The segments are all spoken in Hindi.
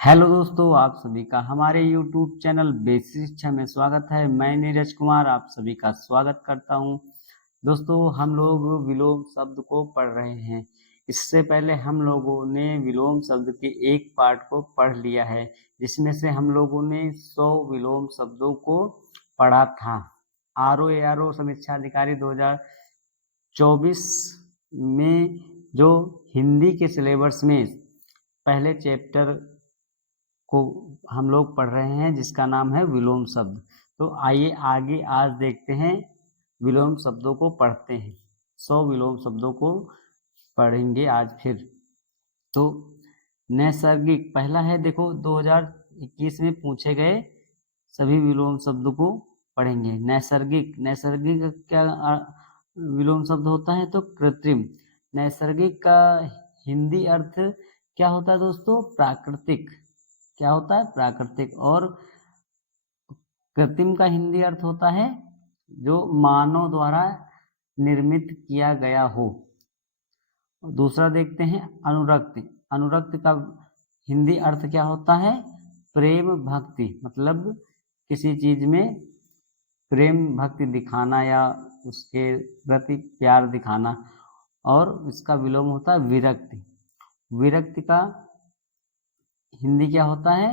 हेलो दोस्तों, आप सभी का हमारे YouTube चैनल बेसिक शिक्षा में स्वागत है। मैं नीरज कुमार आप सभी का स्वागत करता हूं। दोस्तों, हम लोग विलोम शब्द को पढ़ रहे हैं। इससे पहले हम लोगों ने विलोम शब्द के एक पार्ट को पढ़ लिया है, जिसमें से हम लोगों ने 100 विलोम शब्दों को पढ़ा था। RO समीक्षा अधिकारी 2024 में जो हिंदी के सिलेबस में पहले चैप्टर को हम लोग पढ़ रहे हैं, जिसका नाम है विलोम शब्द। तो आइए आगे आज देखते हैं, विलोम शब्दों को पढ़ते हैं। 100 विलोम शब्दों को पढ़ेंगे आज फिर। तो नैसर्गिक पहला है, देखो 2021 में पूछे गए सभी विलोम शब्दों को पढ़ेंगे। नैसर्गिक, नैसर्गिक क्या विलोम शब्द होता है? तो कृत्रिम। नैसर्गिक का हिंदी अर्थ क्या होता है दोस्तों? प्राकृतिक। क्या होता है? प्राकृतिक। और कृत्रिम का हिंदी अर्थ होता है जो मानव द्वारा निर्मित किया गया हो। दूसरा देखते हैं अनुरक्ति। अनुरक्ति का हिंदी अर्थ क्या होता है? प्रेम भक्ति, मतलब किसी चीज में प्रेम भक्ति दिखाना या उसके प्रति प्यार दिखाना। और इसका विलोम होता है विरक्ति। विरक्ति का हिंदी क्या होता है?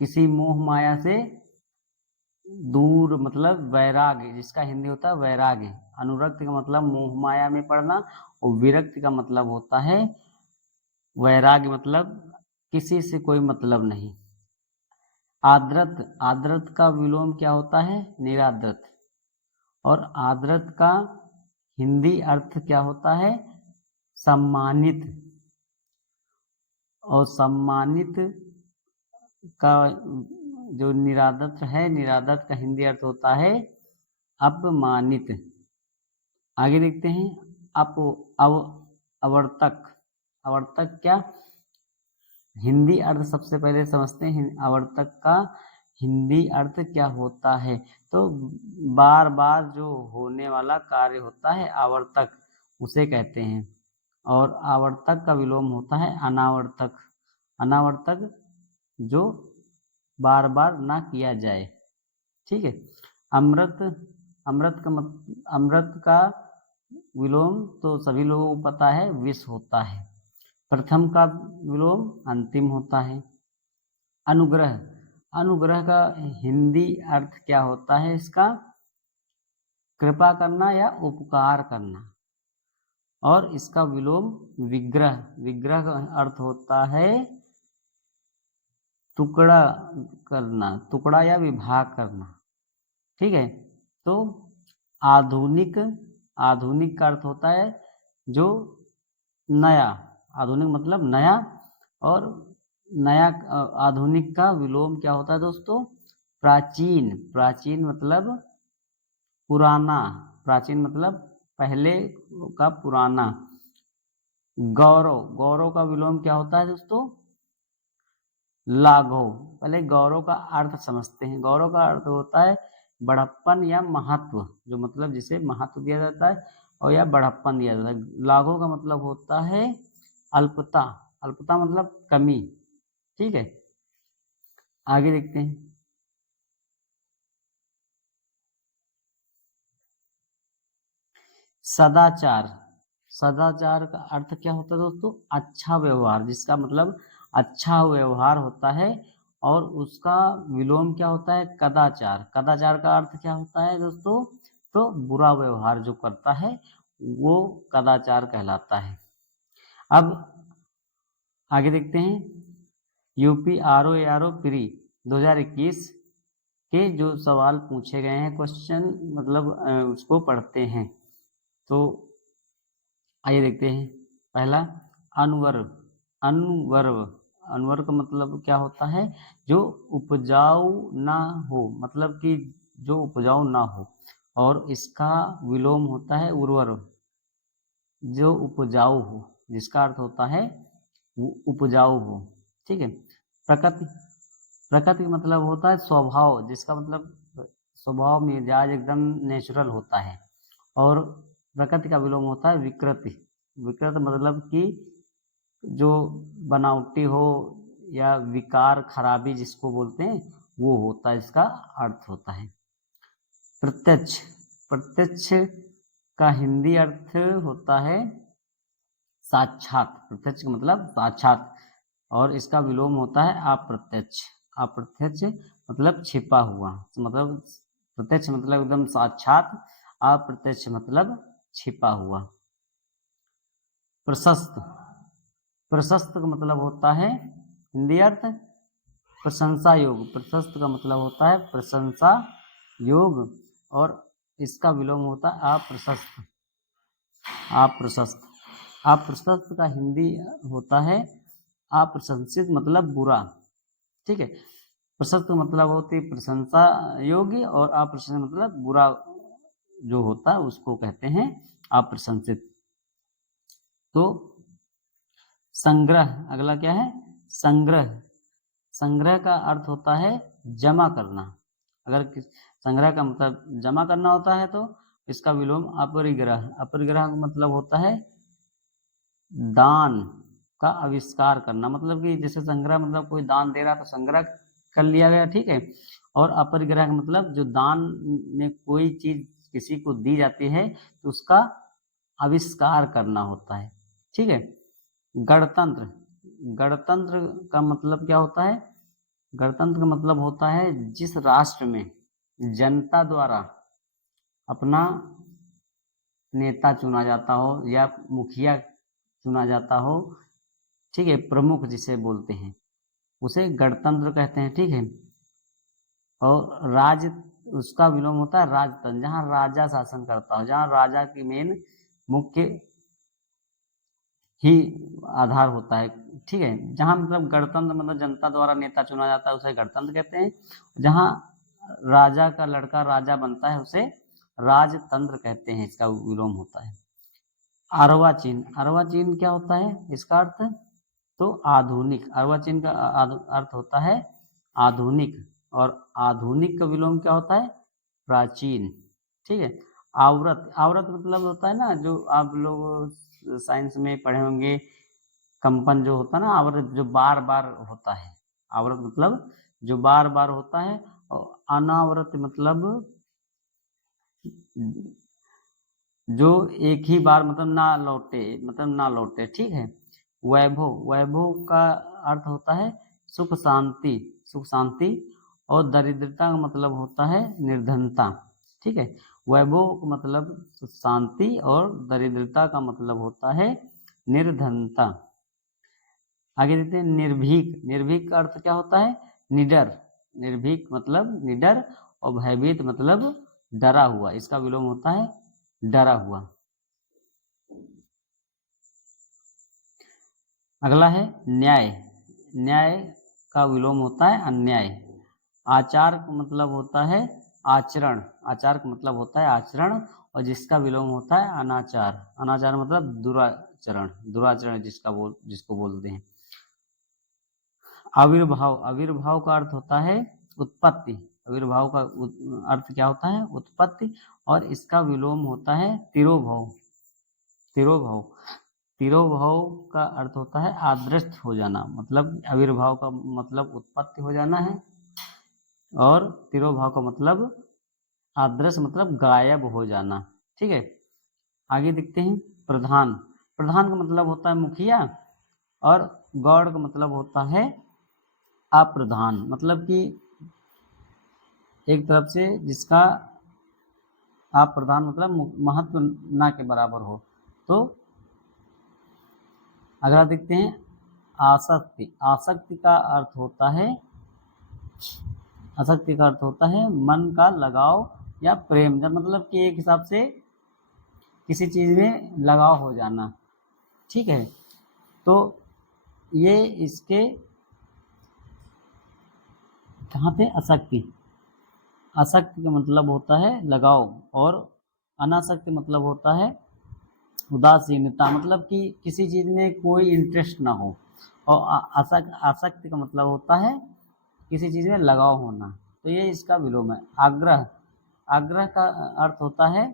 किसी मोह माया से दूर, मतलब वैराग्य, जिसका हिंदी होता है वैराग्य। अनुरक्ति का मतलब मोह माया में पड़ना, और विरक्ति का मतलब होता है वैराग्य, मतलब किसी से कोई मतलब नहीं। आदृत, आदृत का विलोम क्या होता है? निरादृत। और आदृत का हिंदी अर्थ क्या होता है? सम्मानित। और सम्मानित का जो निरादत है, निरादत का हिंदी अर्थ होता है अपमानित। आगे देखते हैं अवर्तक। अवर्तक क्या हिंदी अर्थ सबसे पहले समझते हैं। अवर्तक का हिंदी अर्थ क्या होता है? तो बार बार जो होने वाला कार्य होता है आवर्तक, उसे कहते हैं। और आवर्तक का विलोम होता है अनावर्तक। अनावर्तक जो बार बार ना किया जाए। ठीक है। अमृत, अमृत का विलोम तो सभी लोगों को पता है, विष होता है। प्रथम का विलोम अंतिम होता है। अनुग्रह, अनुग्रह का हिंदी अर्थ क्या होता है? इसका कृपा करना या उपकार करना। और इसका विलोम विग्रह, विग्रह का अर्थ होता है टुकड़ा करना, टुकड़ा या विभाग करना। ठीक है। तो आधुनिक, आधुनिक का अर्थ होता है जो नया। आधुनिक मतलब नया। और नया, आधुनिक का विलोम क्या होता है दोस्तों? प्राचीन। प्राचीन मतलब पुराना। प्राचीन मतलब पहले का पुराना। गौरव, गौरव का विलोम क्या होता है दोस्तों? लाघव। पहले गौरव का अर्थ समझते हैं। गौरव का अर्थ होता है बड़प्पन या महत्व, जो मतलब जिसे महत्व दिया जाता है और या बड़प्पन दिया जाता है। लाघव का मतलब होता है अल्पता। अल्पता मतलब कमी। ठीक है। आगे देखते हैं। सदाचार। सदाचार का अर्थ क्या होता है दोस्तों? अच्छा व्यवहार, जिसका मतलब अच्छा व्यवहार होता है। और उसका विलोम क्या होता है? कदाचार। कदाचार का अर्थ क्या होता है दोस्तों? तो बुरा व्यवहार जो करता है वो कदाचार कहलाता है। अब आगे देखते हैं। यूपी RO प्री 2021 के जो सवाल पूछे गए हैं, क्वेश्चन मतलब उसको पढ़ते हैं। तो आइए देखते हैं। पहला अनुवर्व। अनुवर्व, अनुवर्व का मतलब क्या होता है? जो उपजाऊ ना हो, मतलब कि जो उपजाऊ ना हो। और इसका विलोम होता है उर्वर, जो उपजाऊ हो, जिसका अर्थ होता है उपजाऊ हो। ठीक है। प्रकृति, प्रकृति मतलब होता है स्वभाव, जिसका मतलब स्वभाव मिजाज एकदम नेचुरल होता है। और प्रकृति का विलोम होता है विकृति। विकृत मतलब कि जो बनावटी हो या विकार, खराबी जिसको बोलते हैं वो होता है, इसका अर्थ होता है। प्रत्यक्ष, प्रत्यक्ष का हिंदी अर्थ होता है साक्षात। प्रत्यक्ष का मतलब साक्षात, और इसका विलोम होता है अप्रत्यक्ष। अप्रत्यक्ष मतलब छिपा हुआ, मतलब प्रत्यक्ष मतलब एकदम साक्षात, अप्रत्यक्ष मतलब छिपा हुआ। प्रशस्त, प्रशस्त का मतलब होता है हिंदी अर्थ प्रशंसा योग। प्रशस्त का मतलब होता है प्रशंसा योग, और इसका विलोम होता है अप्रशस्त। अप्रशस्त, अप्रशस्त का हिंदी होता है अप्रशंसित मतलब बुरा। ठीक है, प्रशस्त मतलब होती है प्रशंसा योग्य, और अप्रशंसित मतलब बुरा जो होता है उसको कहते हैं अप्रशंसित। तो संग्रह, अगला क्या है? संग्रह। संग्रह का अर्थ होता है जमा करना। अगर संग्रह का मतलब जमा करना होता है तो इसका विलोम अपरिग्रह। अपरिग्रह का मतलब होता है दान का आविष्कार करना, मतलब कि जैसे संग्रह मतलब कोई दान दे रहा तो संग्रह कर लिया गया, ठीक है। और अपरिग्रह का मतलब जो दान में कोई चीज किसी को दी जाती है तो उसका आविष्कार करना होता है, ठीक है। गणतंत्र, गणतंत्र का मतलब क्या होता है? गणतंत्र का मतलब होता है जिस राष्ट्र में जनता द्वारा अपना नेता चुना जाता हो या मुखिया चुना जाता हो, ठीक है, प्रमुख जिसे बोलते हैं उसे गणतंत्र कहते हैं, ठीक है। और राज, उसका विलोम होता है राजतंत्र, जहाँ राजा शासन करता हो, जहाँ राजा की मेन मुख्य ही आधार होता है, ठीक है। जहाँ मतलब गणतंत्र मतलब जनता द्वारा नेता चुना जाता है उसे गणतंत्र कहते हैं। जहाँ राजा का लड़का राजा बनता है उसे राजतंत्र कहते हैं, इसका विलोम होता है। अर्वाचीन, अर्वाचीन क्या होता है इसका अर्थ? तो आधुनिक। अर्वाचीन का अर्थ होता है आधुनिक, और आधुनिक का विलोम क्या होता है? प्राचीन, ठीक है। आवृत, आवृत मतलब होता है ना, जो आप लोग साइंस में पढ़े होंगे, कंपन जो होता है ना, आवृत जो बार बार होता है, आवृत मतलब जो बार बार होता है। और अनावृत मतलब जो एक ही बार मतलब ना लौटे, मतलब ना लौटे, ठीक है। वैभव, वैभव का अर्थ होता है सुख शांति, सुख शांति। और दरिद्रता का मतलब होता है निर्धनता, ठीक है। वैभव का मतलब शांति और दरिद्रता का मतलब होता है निर्धनता। आगे देखते हैं निर्भीक। निर्भीक का अर्थ क्या होता है? निडर। निर्भीक मतलब निडर, और भयभीत मतलब डरा हुआ, इसका विलोम होता है डरा हुआ। अगला है न्याय। न्याय का विलोम होता है अन्याय। आचार का मतलब होता है आचरण, आचार का मतलब होता है आचरण, और जिसका विलोम होता है अनाचार। अनाचार मतलब दुराचरण, दुराचरण जिसको बोलते हैं। आविर्भाव, आविर्भाव का अर्थ होता है उत्पत्ति। आविर्भाव का अर्थ क्या होता है? उत्पत्ति, और इसका विलोम होता है तिरोभाव। तिरोभाव, तिरोभाव का अर्थ होता है आदृष्ट हो जाना, मतलब आविर्भाव का मतलब उत्पत्ति हो जाना है, और तिरोभाव का मतलब आदृष्ट मतलब गायब हो जाना, ठीक है। आगे देखते हैं प्रधान। प्रधान का मतलब होता है मुखिया, और गौड़ का मतलब होता है अप्रधान, मतलब कि एक तरफ से जिसका अप्रधान मतलब महत्व ना के बराबर हो। तो अगला देखते हैं आसक्ति। आसक्ति का अर्थ होता है, आसक्ति का अर्थ होता है मन का लगाव या प्रेम, जब मतलब कि एक हिसाब से किसी चीज में लगाव हो जाना, ठीक है। तो ये इसके कहाँ थे? आसक्ति। आसक्ति का मतलब होता है लगाव, और अनासक्ति मतलब होता है उदासीनता, मतलब कि किसी चीज में कोई इंटरेस्ट ना हो। और आसक्ति का मतलब होता है किसी चीज में लगाव होना। तो ये इसका विलोम है। आग्रह, आग्रह का अर्थ होता है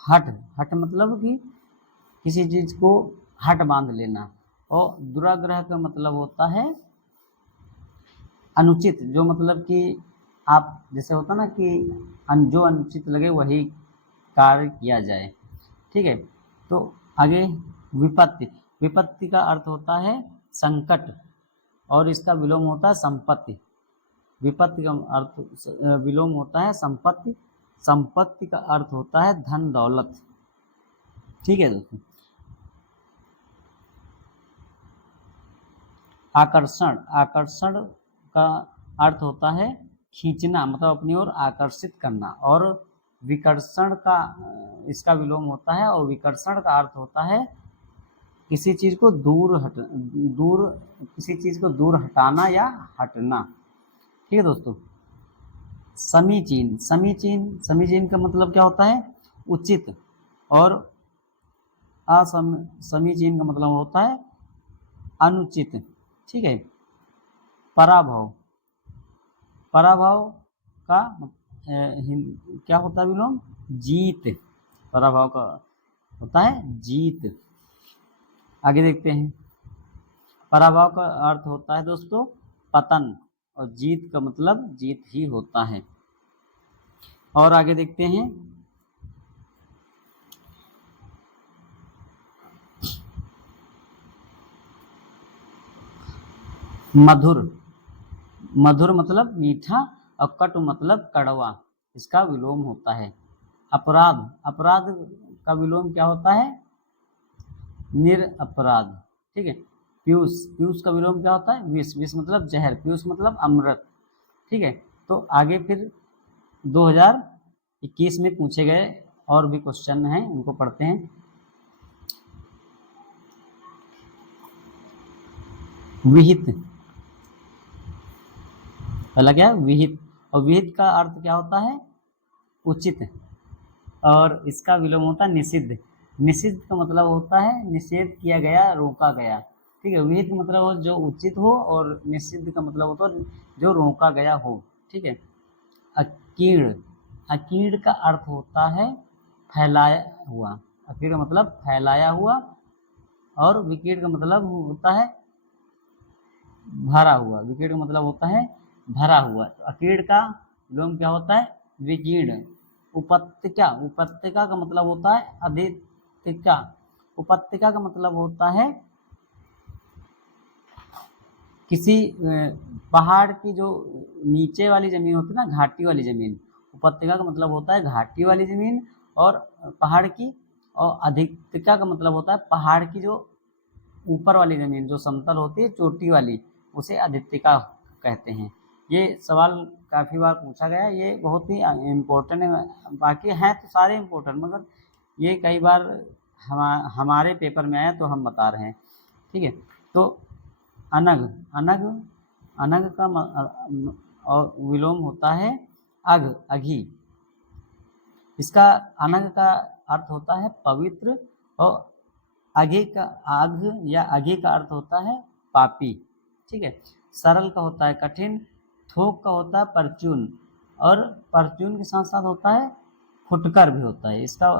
हठ। हठ मतलब कि किसी चीज को हट बांध लेना। और दुराग्रह का मतलब होता है अनुचित जो मतलब कि आप जैसे होता ना कि जो अनुचित लगे वही कार्य किया जाए, ठीक है। तो आगे विपत्ति, विपत्ति का अर्थ होता है संकट और इसका विलोम होता है संपत्ति। विपत्ति का अर्थ विलोम होता है संपत्ति, संपत्ति का अर्थ होता है धन दौलत, ठीक है दोस्तों। आकर्षण, आकर्षण का अर्थ होता है खींचना, मतलब अपनी ओर आकर्षित करना। और विकर्षण का इसका विलोम होता है, और विकर्षण का अर्थ होता है किसी चीज को दूर किसी चीज को दूर हटाना या हटना, ठीक है दोस्तों। समीचीन, समीचीन, समीचीन का मतलब क्या होता है उचित, और समीचीन का मतलब होता है अनुचित, ठीक है। पराभव, पराभव का क्या होता है विलोम जीत, पराभव का होता है जीत। आगे देखते हैं, पराभव का अर्थ होता है दोस्तों पतन, और जीत का मतलब जीत ही होता है। और आगे देखते हैं, मधुर, मधुर मतलब मीठा, और कटु मतलब कड़वा, इसका विलोम होता है। अपराध, अपराध का विलोम क्या होता है निरपराध, ठीक है। पीयूष, पीयूष का विलोम क्या होता है विष, विष मतलब जहर, पीयूष मतलब अमृत, ठीक है। तो आगे फिर 2021 में पूछे गए और भी क्वेश्चन हैं, उनको पढ़ते हैं। विहित, पहला क्या विहित, और विहित का अर्थ क्या होता है उचित, और इसका विलोम होता है निषिद्ध। निषिद्ध का मतलब होता है निषेध किया गया, रोका गया, ठीक है। विहित मतलब हो जो उचित हो, और निषिद्ध का मतलब होता है जो रोका गया हो, ठीक है। अकीर्ण, अकीर्ण का अर्थ होता है फैलाया हुआ, अकीर्ण का मतलब फैलाया हुआ, और विकीर्ण का मतलब होता है भरा हुआ, विकीर्ण का मतलब होता है भरा हुआ। तो अकीर्ण का विलोम क्या होता है विकीर्ण। उपत्यका, उपत्यका का मतलब होता है अधिका, उपत्यका का मतलब होता है किसी पहाड़ की जो नीचे वाली जमीन होती है ना, घाटी वाली जमीन, उपत्यका का मतलब होता है घाटी वाली जमीन और पहाड़ की, और अधिकतिका का मतलब होता है पहाड़ की जो ऊपर वाली जमीन जो समतल होती है चोटी वाली, उसे अधिकतिका कहते हैं। ये सवाल काफ़ी बार पूछा गया, ये बहुत ही इम्पोर्टेंट है, बाकी हैं तो सारे इम्पोर्टेंट, मगर ये कई बार हमारे पेपर में आया तो हम बता रहे हैं, ठीक है। तो अनग, अनग, अनग का और विलोम होता है अघ, अघी। इसका अनग का अर्थ होता है पवित्र, और आगे का आग या आगे का अर्थ होता है पापी, ठीक है। सरल का होता है कठिन, थोक का होता है परचून, और परचून के साथ साथ होता है फुटकर भी होता है, इसका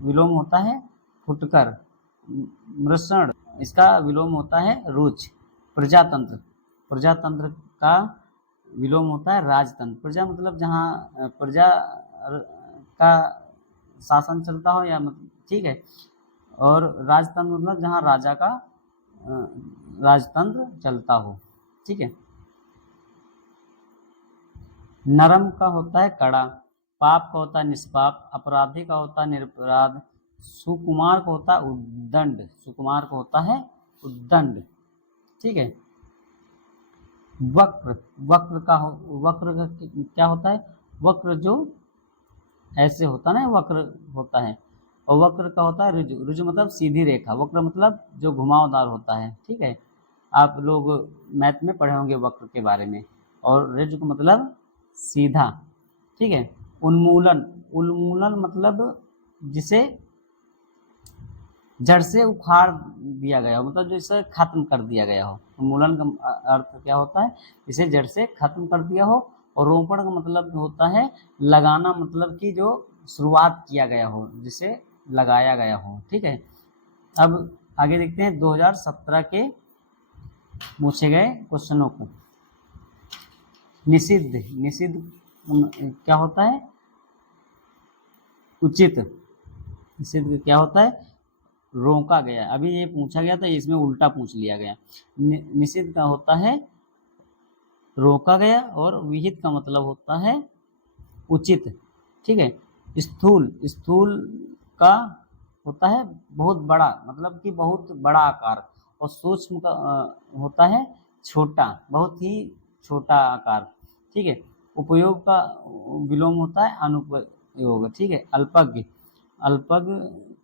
विलोम होता है फुटकर। मृषण, इसका विलोम होता है रुच। प्रजातंत्र, प्रजातंत्र का विलोम होता है राजतंत्र। प्रजा मतलब जहाँ प्रजा का शासन चलता हो, या मतलब ठीक है। और राजतंत्र मतलब जहाँ राजा का राजतंत्र चलता हो, ठीक है। नरम का होता है कड़ा, पाप का होता है निष्पाप, अपराधी का होता है निरपराध, सुकुमार का होता है उद्दंड, सुकुमार का होता है उद्दंड, ठीक है। वक्र, वक्र का क्या होता है वक्र जो ऐसे होता है ना, वक्र होता है। और वक्र का होता है ऋजु, ऋजु मतलब सीधी रेखा, वक्र मतलब जो घुमावदार होता है, ठीक है। आप लोग मैथ में पढ़े होंगे वक्र के बारे में। और ऋजु का मतलब सीधा, ठीक है। उन्मूलन, उन्मूलन मतलब जिसे जड़ से उखाड़ दिया गया हो, मतलब जिसे खत्म कर दिया गया हो। उन्मूलन का अर्थ क्या होता है जिसे जड़ से खत्म कर दिया हो। और रोपण का मतलब होता है लगाना, मतलब कि जो शुरुआत किया गया हो, जिसे लगाया गया हो, ठीक है। अब आगे देखते हैं 2017 के पूछे गए क्वेश्चनों को। निषिद्ध, निषिद्ध क्या होता है? उचित। निषिद्ध क्या होता है? रोका गया। अभी ये पूछा गया था, इसमें उल्टा पूछ लिया गया। निषिद्ध का होता है रोका गया, और विहित का मतलब होता है उचित। ठीक है। स्थूल, स्थूल का होता है बहुत बड़ा, मतलब कि बहुत बड़ा आकार, और सूक्ष्म का होता है छोटा, बहुत ही छोटा आकार। ठीक है। उपयोग का विलोम होता है अनुपयोग। ठीक है। अल्पज्ञ, अल्पज्ञ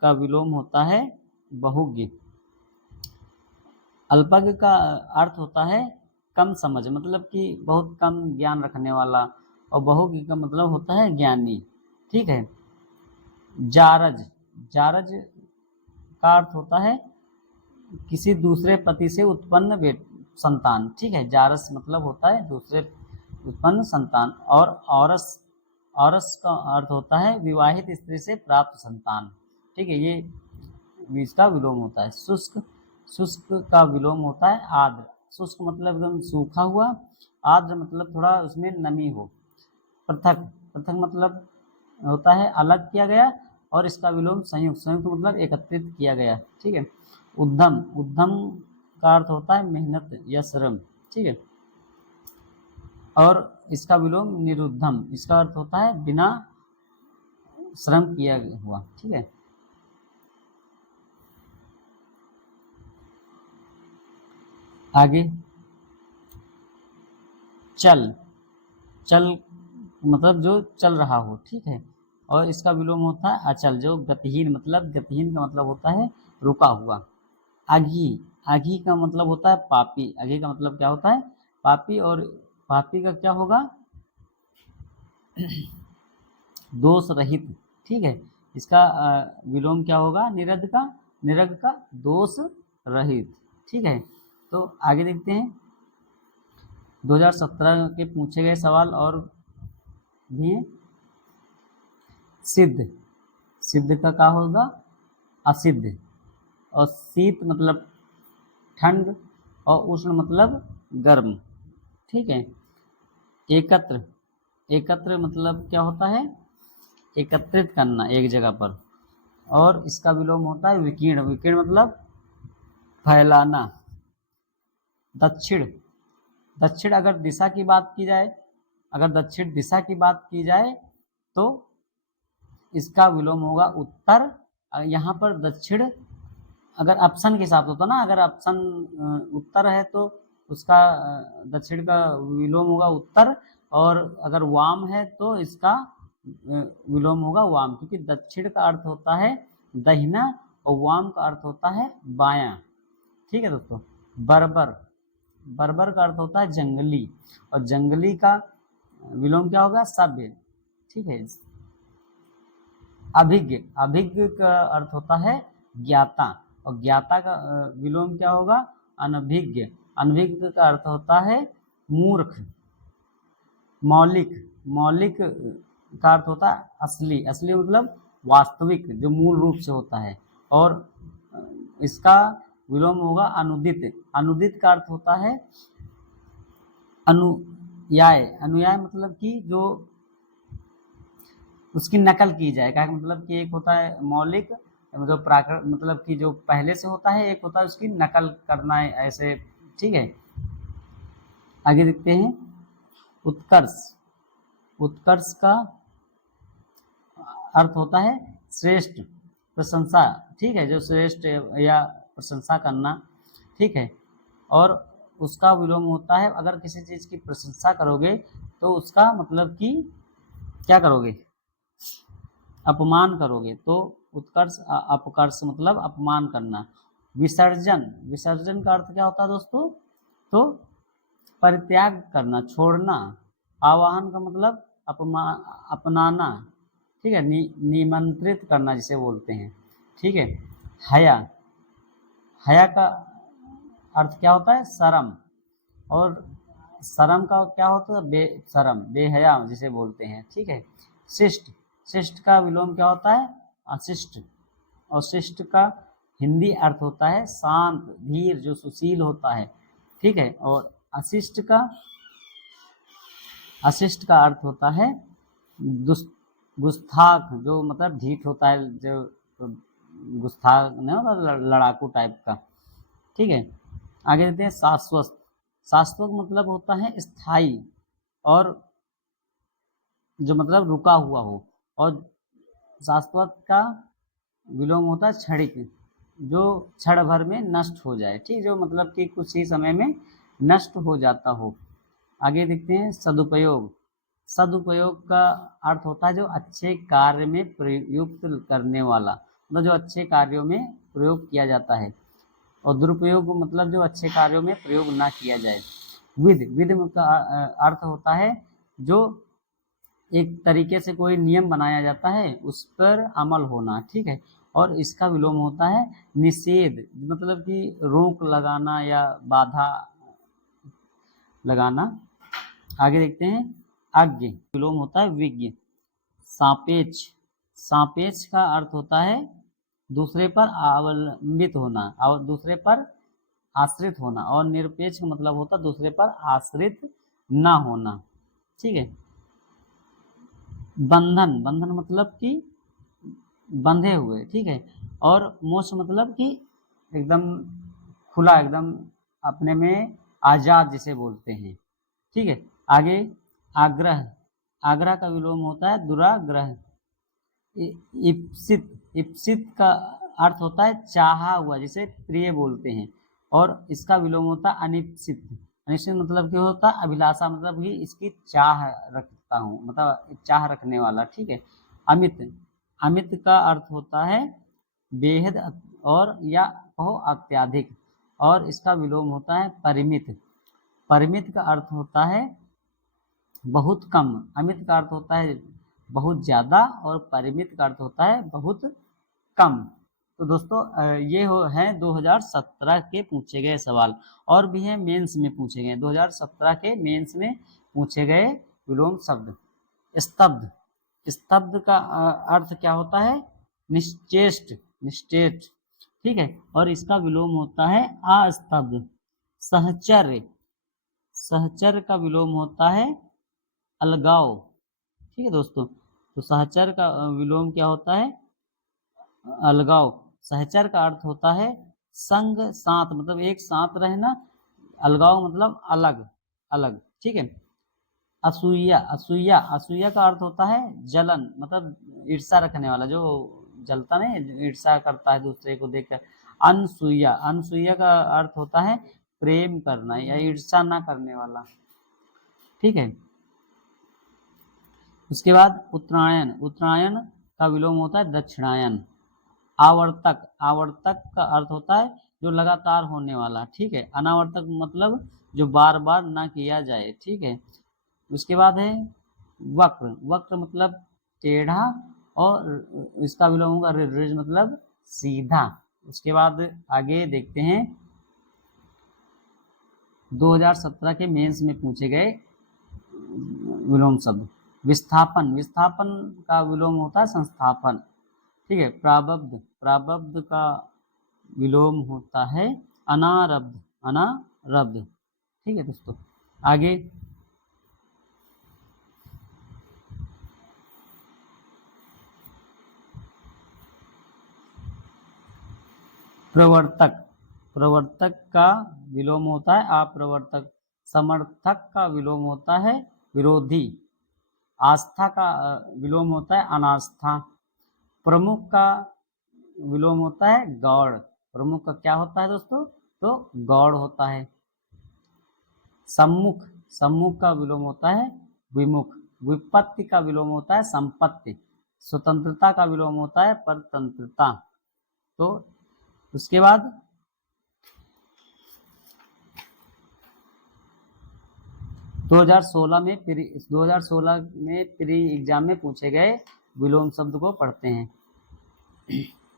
का विलोम होता है बहुज्ञ। अल्पज्ञ का अर्थ होता है कम समझ, मतलब कि बहुत कम ज्ञान रखने वाला, और बहुज्ञ का मतलब होता है ज्ञानी। ठीक है। जारज, जारज का अर्थ होता है किसी दूसरे पति से उत्पन्न संतान। ठीक है। जारस मतलब होता है दूसरे उत्पन्न संतान। और औरस, औरस का अर्थ होता है विवाहित स्त्री से प्राप्त संतान। ठीक है। ये इसका विलोम होता है। शुष्क, शुष्क का विलोम होता है आर्द्र। शुष्क मतलब एकदम सूखा हुआ, आर्द्र मतलब थोड़ा उसमें नमी हो। पृथक, पृथक मतलब होता है अलग किया गया, और इसका विलोम संयुक्त, संयुक्त मतलब एकत्रित किया गया। ठीक है। उद्यम, उद्यम का अर्थ होता है मेहनत या श्रम। ठीक है। और इसका विलोम निरुद्धम, इसका अर्थ होता है बिना श्रम किया हुआ। ठीक है। आगे चल, चल मतलब जो चल रहा हो। ठीक है। और इसका विलोम होता है अचल, जो गतिहीन, मतलब गतिहीन का मतलब होता है रुका हुआ। आघी, आघी का मतलब होता है पापी। आघी का मतलब क्या होता है? पापी। और पापी का क्या होगा? दोष रहित। ठीक है। इसका विलोम क्या होगा? निरध का, निरग का दोष रहित। ठीक है। तो आगे देखते हैं 2017 के पूछे गए सवाल और भी हैं। सिद्ध, सिद्ध का क्या होगा? असिद्ध। और शीत मतलब ठंड, और उष्ण मतलब गर्म। ठीक है। एकत्र, एकत्र मतलब क्या होता है? एकत्रित करना एक जगह पर। और इसका विलोम होता है विकीर्ण, विकीर्ण मतलब फैलाना। दक्षिण, दक्षिण अगर दिशा की बात की जाए, अगर दक्षिण दिशा की बात की जाए तो इसका विलोम होगा उत्तर। यहाँ पर दक्षिण अगर ऑप्शन के हिसाब से होता ना, अगर ऑप्शन उत्तर है तो उसका दक्षिण का विलोम होगा उत्तर, और अगर वाम है तो इसका विलोम होगा वाम, क्योंकि दक्षिण का अर्थ होता है दहिना, और वाम का अर्थ होता है बायां। ठीक है दोस्तों। बर्बर, बर्बर का अर्थ होता है जंगली, और जंगली का विलोम क्या होगा? सभ्य। ठीक है। अभिज्ञ, अभिज्ञ का अर्थ होता है ज्ञाता, और ज्ञाता का विलोम क्या होगा? अनभिज्ञ। अनभिज्ञ का अर्थ होता है मूर्ख। मौलिक, मौलिक का अर्थ होता है असली, असली मतलब वास्तविक, जो मूल रूप से होता है। और इसका विलोम होगा अनुदित। अनुदित का अर्थ होता है अनुयाय। अनुयाय मतलब कि जो उसकी नकल की जाए। क्या मतलब कि एक होता है मौलिक, मतलब प्राकृत, मतलब कि जो पहले से होता है, एक होता है उसकी नकल करना है ऐसे। ठीक है। आगे देखते हैं उत्कर्ष, उत्कर्ष का अर्थ होता है श्रेष्ठ, प्रशंसा। ठीक है। जो श्रेष्ठ या प्रशंसा करना। ठीक है। और उसका विलोम होता है, अगर किसी चीज की प्रशंसा करोगे तो उसका मतलब कि क्या करोगे? अपमान करोगे। तो उत्कर्ष अपकर्ष मतलब अपमान करना। विसर्जन, विसर्जन का अर्थ क्या होता है दोस्तों? तो परित्याग करना, छोड़ना। आवाहन का मतलब अपनाना। ठीक है। निमंत्रित करना जिसे बोलते हैं। ठीक है। हया, हया का अर्थ क्या होता है? शर्म। और शर्म का क्या होता है? बेशरम, बेहया जिसे बोलते हैं। ठीक है। शिष्ट, शिष्ट का विलोम क्या होता है? अशिष्ट। और शिष्ट का हिंदी अर्थ होता है शांत, धीर, जो सुशील होता है। ठीक है। और अशिष्ट का अशिष्ट का अर्थ होता है गुस्ताख, जो मतलब ढीठ होता है, जो गुस्ताख नहीं होता, लड़ाकू टाइप का। ठीक है, आगे देते हैं शाश्वत। शाश्वत मतलब होता है स्थायी, और जो मतलब रुका हुआ हो। और शाश्वत का विलोम होता है क्षणिक, जो क्षण भर में नष्ट हो जाए। ठीक, जो मतलब कि कुछ ही समय में नष्ट हो जाता हो। आगे देखते हैं सदुपयोग। सदुपयोग का अर्थ होता है जो अच्छे कार्य में प्रयुक्त करने वाला, मतलब जो अच्छे कार्यों में प्रयोग किया जाता है। और दुरुपयोग मतलब जो अच्छे कार्यों में प्रयोग ना किया जाए। विधि, विधि का अर्थ होता है जो एक तरीके से कोई नियम बनाया जाता है उस पर अमल होना। ठीक है, और इसका विलोम होता है निषेध, मतलब कि रोक लगाना या बाधा लगाना। आगे देखते हैं आज्ञ, विलोम होता है विज्ञ। सापेक्ष, सापेक्ष का अर्थ होता है दूसरे पर अवलंबित होना और दूसरे पर आश्रित होना। और निरपेक्ष मतलब होता है दूसरे पर आश्रित ना होना। ठीक है, बंधन, बंधन मतलब कि बंधे हुए। ठीक है, और मोक्ष मतलब कि एकदम खुला, एकदम अपने में आजाद जिसे बोलते हैं। ठीक है, आगे आग्रह, आग्रह का विलोम होता है दुराग्रह। इप्सित, इप्सित का अर्थ होता है चाहा हुआ, जिसे प्रिय बोलते हैं। और इसका विलोम होता है अनिप्सित। अनिश्चित मतलब क्या होता है अभिलाषा, मतलब कि इसकी चाह रखता हूँ, मतलब चाह रखने वाला। ठीक है, अमित, अमित का अर्थ होता है बेहद और या कहो अत्यधिक। और इसका विलोम होता है परिमित। परिमित का अर्थ होता है बहुत कम। अमित का अर्थ होता है बहुत ज़्यादा, और परिमित का अर्थ होता है बहुत कम। तो दोस्तों ये हैं 2017 के पूछे गए सवाल। और भी हैं मेंस में पूछे गए, 2017 के मेंस में पूछे गए विलोम शब्द। स्तब्ध, स्तब्ध का अर्थ क्या होता है निश्चेष्ट, निश्चेष्ट। ठीक है, और इसका विलोम होता है अस्तब्ध। सहचर्य, सहचर का विलोम होता है अलगाव। ठीक है दोस्तों, तो सहचर का विलोम क्या होता है अलगाव। सहचर का अर्थ होता है संग साथ, मतलब एक साथ रहना। अलगाव मतलब अलग, अलग। ठीक है, असूया, असूया, असूया का अर्थ होता है जलन, मतलब ईर्ष्या रखने वाला, जो जलता नहीं, जो ईर्ष्या करता है दूसरे को देखकर। अनसूया, अनसूया का अर्थ होता है प्रेम करना या ईर्ष्या ना करने वाला। ठीक है, उसके बाद उत्तरायण, उत्तरायण का विलोम होता है दक्षिणायन। आवर्तक, आवर्तक का अर्थ होता है जो लगातार होने वाला। ठीक है, अनावर्तक मतलब जो बार बार ना किया जाए। ठीक है, उसके बाद है वक्र, वक्र मतलब टेढ़ा, और इसका विलोम होगा ऋज मतलब सीधा। उसके बाद आगे देखते हैं 2017 के मेंस में पूछे गए विलोम शब्द। विस्थापन, विस्थापन का विलोम होता है संस्थापन। ठीक है, प्रारब्ध, प्रारब्ध का विलोम होता है अनारब्ध, अनारब्ध। ठीक है दोस्तों, आगे प्रवर्तक, प्रवर्तक का विलोम होता है अप्रवर्तक। समर्थक का विलोम होता है विरोधी। आस्था का विलोम होता है अनास्था। प्रमुख का विलोम होता है गौड़। प्रमुख का क्या होता है दोस्तों, तो गौड़ होता है। सम्मुख, सम्मुख का विलोम होता है विमुख। विपत्ति का विलोम होता है संपत्ति। स्वतंत्रता का विलोम होता है परतंत्रता। तो उसके बाद 2016 में 2016 में प्री एग्जाम में पूछे गए विलोम शब्द को पढ़ते हैं।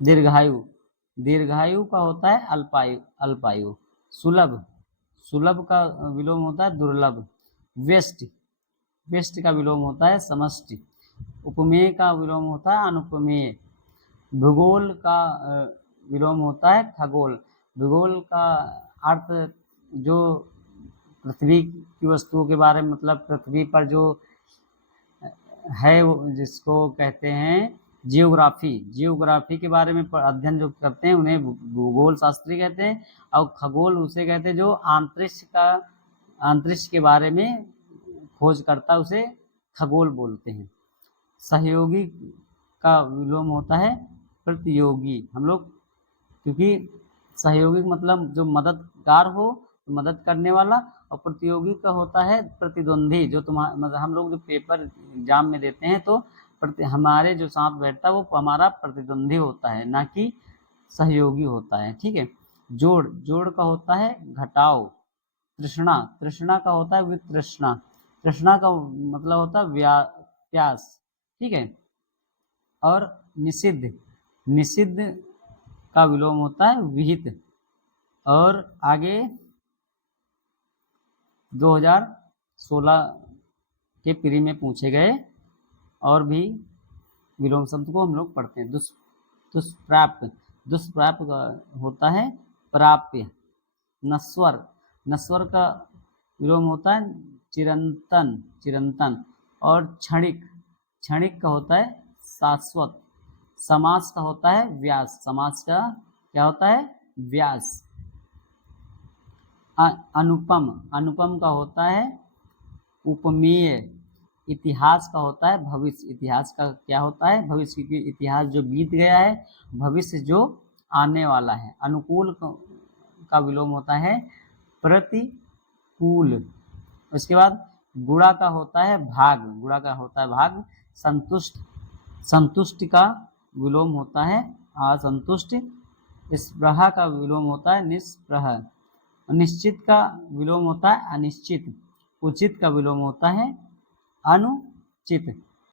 दीर्घायु, दीर्घायु का होता है अल्पायु, अल्पायु। सुलभ, सुलभ का विलोम होता है दुर्लभ। व्यष्टि, व्यष्टि का विलोम होता है समष्टि। उपमेय का विलोम होता है अनुपमेय। भूगोल का विलोम होता है खगोल। भूगोल का अर्थ जो पृथ्वी की वस्तुओं के बारे में, मतलब पृथ्वी पर जो है जिसको कहते हैं जियोग्राफी, जियोग्राफी के बारे में अध्ययन जो करते हैं उन्हें भूगोल शास्त्री कहते हैं, और खगोल उसे कहते हैं जो अंतरिक्ष के बारे में खोज करता है, उसे खगोल बोलते हैं। सहयोगी का विलोम होता है प्रतियोगी। हम लोग, क्योंकि सहयोगी मतलब जो मददगार हो, मदद करने वाला, और प्रतियोगी का होता है प्रतिद्वंदी, जो मतलब हम लोग जो पेपर एग्जाम में देते हैं तो हमारे जो साथ बैठता है वो हमारा प्रतिद्वंदी होता है, ना कि सहयोगी होता है। ठीक है। जोड़, जोड़ का होता है घटाओ। तृष्णा, तृष्णा का होता है वितृष्णा। तृष्णा का मतलब होता है प्यास। ठीक है। और निषिद्ध, निषिद्ध का विलोम होता है विहित। और आगे 2016 के प्री में पूछे गए और भी विलोम शब्द को हम लोग पढ़ते हैं। दुष्प्राप्य, दुष्प्राप्य का होता है प्राप्य। नश्वर, नश्वर का विलोम होता है चिरंतन, चिरंतन। और क्षणिक, क्षणिक का होता है शाश्वत। समास का होता है व्यास, समास का क्या होता है व्यास। अनुपम, अनुपम का होता है उपमेय। इतिहास का होता है भविष्य, इतिहास का क्या होता है भविष्य, क्योंकि इतिहास जो बीत गया है, भविष्य जो आने वाला है। अनुकूल का विलोम होता है प्रतिकूल। उसके बाद गुणा का होता है भाग, गुणा का होता है भाग। संतुष्ट, संतुष्ट का विलोम होता है असंतुष्ट। स्पृहा का विलोम होता है निस्पृह। निश्चित का विलोम होता है अनिश्चित। उचित का विलोम होता है अनुचित।